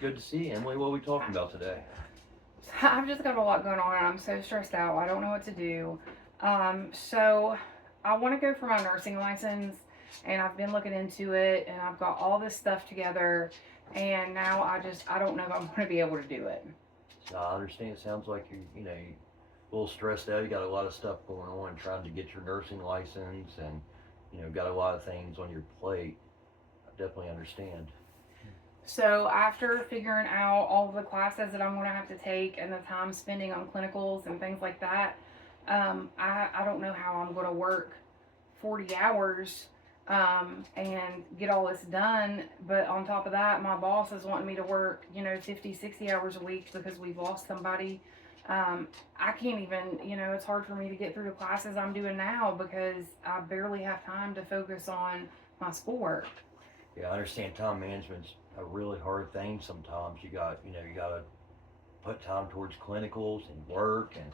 Good to see you, Emily. What are we talking about today? I've just got a lot going on and I'm so stressed out. I don't know what to do. So I want to go for my nursing license and I've been looking into it and I've got all this stuff together and now I don't know if I'm going to be able to do it. So I understand. It sounds like you're a little stressed out. You got a lot of stuff going on, trying to get your nursing license, and got a lot of things on your plate. I definitely understand. So after figuring out all of the classes that I'm going to have to take and the time spending on clinicals and things like that, I don't know how I'm going to work 40 hours and get all this done. But on top of that, my boss is wanting me to work, 50, 60 hours a week because we've lost somebody. I can't even, it's hard for me to get through the classes I'm doing now because I barely have time to focus on my schoolwork. Yeah, I understand. Time management's a really hard thing. Sometimes you got to put time towards clinicals and work, and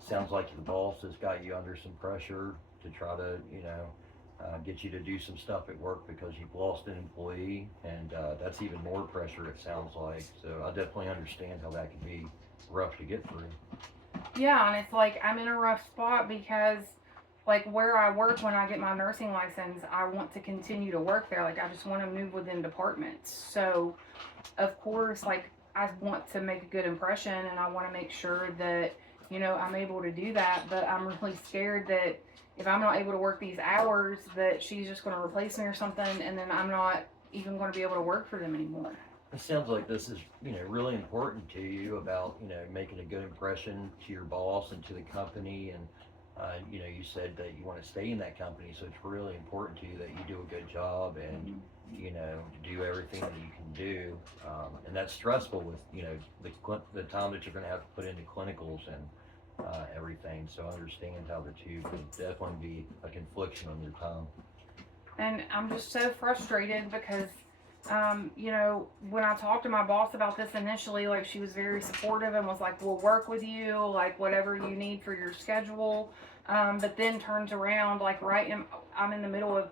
sounds like the boss has got you under some pressure to try to get you to do some stuff at work because you've lost an employee, and that's even more pressure. It sounds like. So I definitely understand how that can be rough to get through. Yeah, and it's like I'm in a rough spot because like where I work when I get my nursing license, I want to continue to work there. Like I just want to move within departments. So, of course, like I want to make a good impression and I want to make sure that, I'm able to do that, but I'm really scared that if I'm not able to work these hours that she's just going to replace me or something and then I'm not even going to be able to work for them anymore. It sounds like this is really important to you about making a good impression to your boss and to the company, and you said that you want to stay in that company, so it's really important to you that you do a good job and Mhm. do everything that you can do, and that's stressful with the time that you're going to have to put into clinicals and everything. So I understand how the two could definitely be a confliction on your time. And I'm just so frustrated because, when I talked to my boss about this initially, like she was very supportive and was like, we'll work with you, like whatever you need for your schedule. But then turns around, like I'm in the middle of,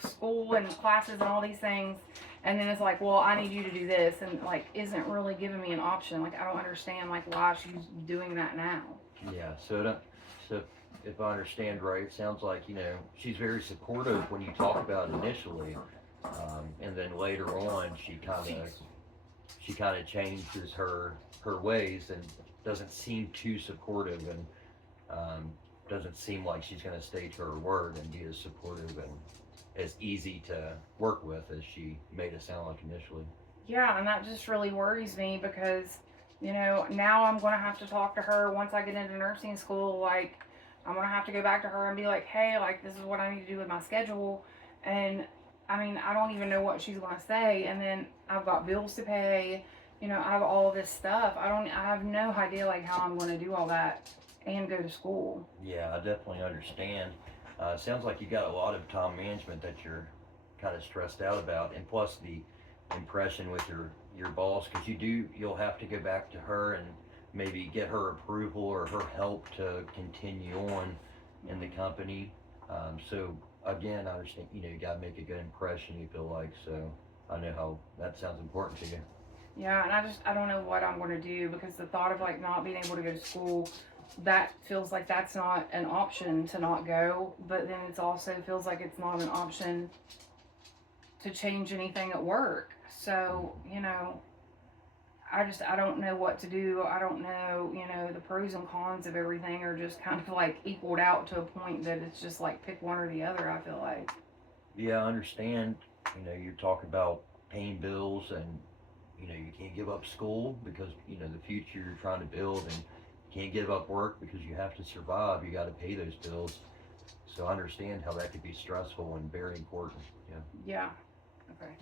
school and classes and all these things. And then it's like, well, I need you to do this. And like, isn't really giving me an option. Like, I don't understand like why she's doing that now. Yeah, so if I understand right, it sounds like she's very supportive when you talk about it initially, and then later on she kind of changes her ways and doesn't seem too supportive, and doesn't seem like she's going to stay to her word and be as supportive and as easy to work with as she made it sound like initially. Yeah, and that just really worries me because, now I'm going to have to talk to her once I get into nursing school. Like, I'm going to have to go back to her and be like, hey, like, this is what I need to do with my schedule. And I mean, I don't even know what she's going to say. And then I've got bills to pay. I have all this stuff. I have no idea, like, how I'm going to do all that and go to school. Yeah, I definitely understand. Sounds like you got a lot of time management that you're kind of stressed out about, and plus the impression with your boss, because you'll have to go back to her and maybe get her approval or her help to continue on in the company. So again, I understand. You got to make a good impression. You feel like so. I know how that sounds important to you. Yeah, and I don't know what I'm going to do because the thought of like not being able to go to school, that feels like that's not an option to not go, but then it's also feels like it's not an option to change anything at work. So, I don't know what to do. I don't know, the pros and cons of everything are just kind of like equaled out to a point that it's just like pick one or the other, I feel like. Yeah, I understand. You're talking about paying bills, and you can't give up school because the future you're trying to build, and you can't give up work because you have to survive. You got to pay those bills. So I understand how that could be stressful and very important. Yeah. Yeah. Okay.